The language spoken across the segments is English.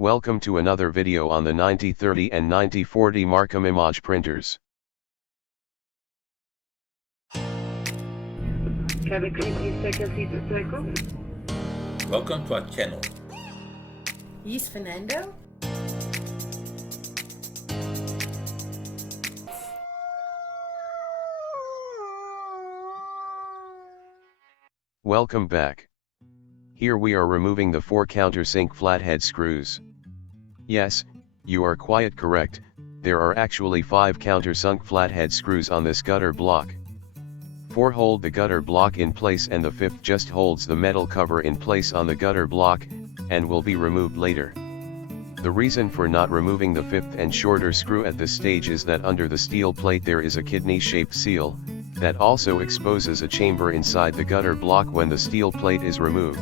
Welcome to another video on the 9030 and 9040 Markem Imaje printers. Welcome to our channel. Is Fernando? Welcome back. Here we are removing the 4 countersink flathead screws. Yes, you are quite correct, there are actually 5 countersunk flathead screws on this gutter block. 4 hold the gutter block in place and the 5th just holds the metal cover in place on the gutter block, and will be removed later. The reason for not removing the 5th and shorter screw at this stage is that under the steel plate there is a kidney-shaped seal, that also exposes a chamber inside the gutter block when the steel plate is removed.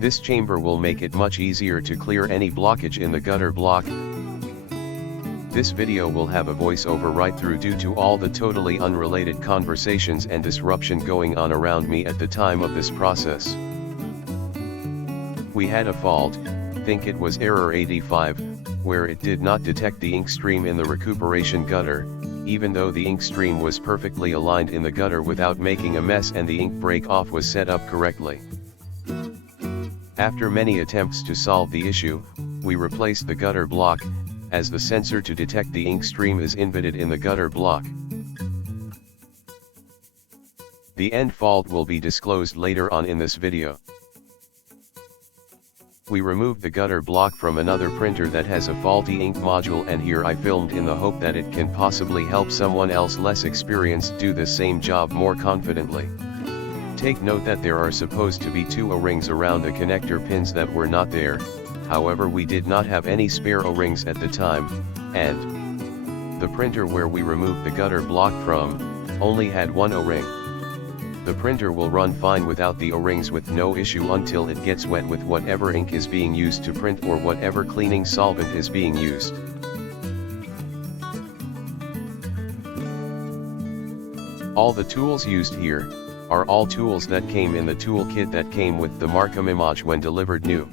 This chamber will make it much easier to clear any blockage in the gutter block. This video will have a voiceover right through due to all the totally unrelated conversations and disruption going on around me at the time of this process. We had a fault, think it was error 85, where it did not detect the ink stream in the recuperation gutter, even though the ink stream was perfectly aligned in the gutter without making a mess and the ink break off was set up correctly. After many attempts to solve the issue, we replaced the gutter block, as the sensor to detect the ink stream is embedded in the gutter block. The end fault will be disclosed later on in this video. We removed the gutter block from another printer that has a faulty ink module, and here I filmed in the hope that it can possibly help someone else less experienced do the same job more confidently. Take note that there are supposed to be 2 O-rings around the connector pins that were not there, however we did not have any spare O-rings at the time, and the printer where we removed the gutter block from, only had 1 O-ring. The printer will run fine without the O-rings with no issue until it gets wet with whatever ink is being used to print or whatever cleaning solvent is being used. All the tools used here are all tools that came in the tool kit that came with the Markem Imaje when delivered new.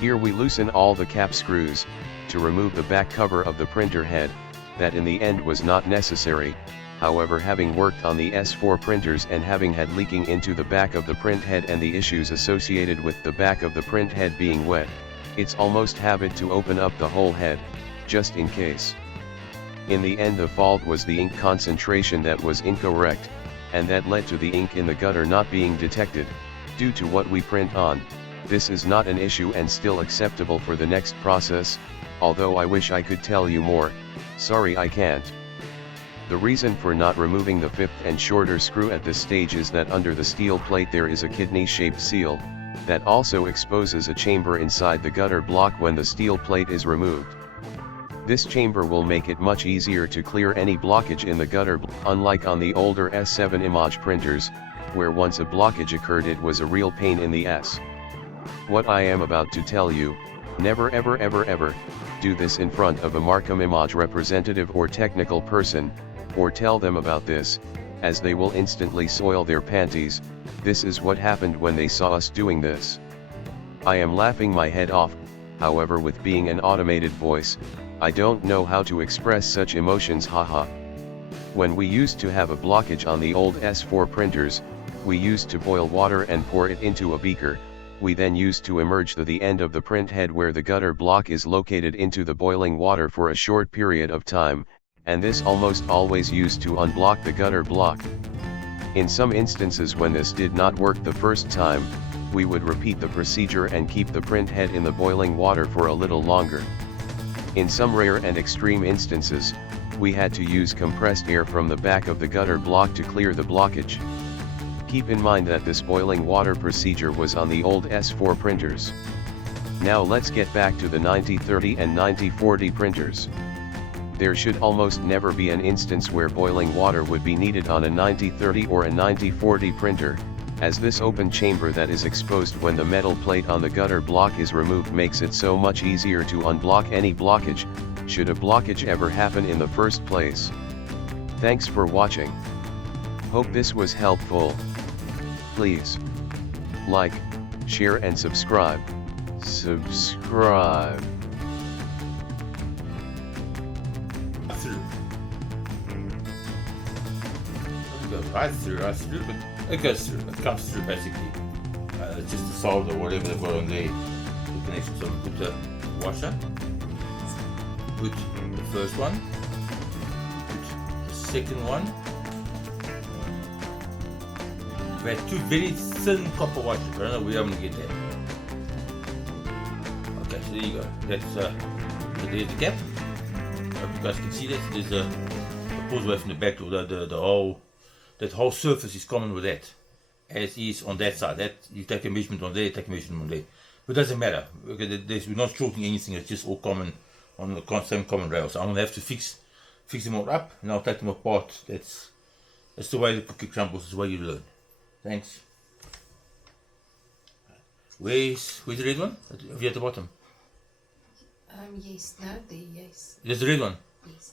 Here we loosen all the cap screws, to remove the back cover of the printer head, that in the end was not necessary. However, having worked on the S4 printers and having had leaking into the back of the print head and the issues associated with the back of the print head being wet, it's almost habit to open up the whole head, just in case. In the end the fault was the ink concentration that was incorrect, and that led to the ink in the gutter not being detected, due to what we print on. This is not an issue and still acceptable for the next process, although I wish I could tell you more, sorry I can't. The reason for not removing the 5th and shorter screw at this stage is that under the steel plate there is a kidney-shaped seal, that also exposes a chamber inside the gutter block when the steel plate is removed. This chamber will make it much easier to clear any blockage in the gutter, unlike on the older S7 Imaje printers, where once a blockage occurred it was a real pain in the ass. What I am about to tell you, never ever ever ever, do this in front of a Markem Imaje representative or technical person, or tell them about this, as they will instantly soil their panties. This is what happened when they saw us doing this. I am laughing my head off, however with being an automated voice, I don't know how to express such emotions, haha. When we used to have a blockage on the old S4 printers, we used to boil water and pour it into a beaker. We then used to immerse the end of the print head where the gutter block is located into the boiling water for a short period of time, and this almost always used to unblock the gutter block. In some instances when this did not work the first time, we would repeat the procedure and keep the print head in the boiling water for a little longer. In some rare and extreme instances, we had to use compressed air from the back of the gutter block to clear the blockage. Keep in mind that this boiling water procedure was on the old S4 printers. Now let's get back to the 9030 and 9040 printers. There should almost never be an instance where boiling water would be needed on a 9030 or a 9040 printer, as this open chamber that is exposed when the metal plate on the gutter block is removed makes it so much easier to unblock any blockage, should a blockage ever happen in the first place. Thanks for watching. Hope this was helpful. Please like, share and subscribe. Through. It goes right through, but it goes through. It comes through basically. It's just the solder or whatever they've got on there. The connection. So put the washer. Put the first one. Put the second one. We had two very thin copper washers. I don't know where I'm going to get that. Okay, so there you go. That's so there's the gap. Hope you guys can see that. There's a pulls away from the back. That whole surface is common with that, as is on that side. That you take a measurement on there, take a measurement on there. But it doesn't matter. We're not shorting anything. It's just all common on the same common rail. So I'm gonna have to fix them all up, and I'll take them apart. That's the way the cookie crumbles. It's the way you learn. Thanks. Where's the red one? Over here at the bottom. Yes, no, there, yes. There's the red one. Yes.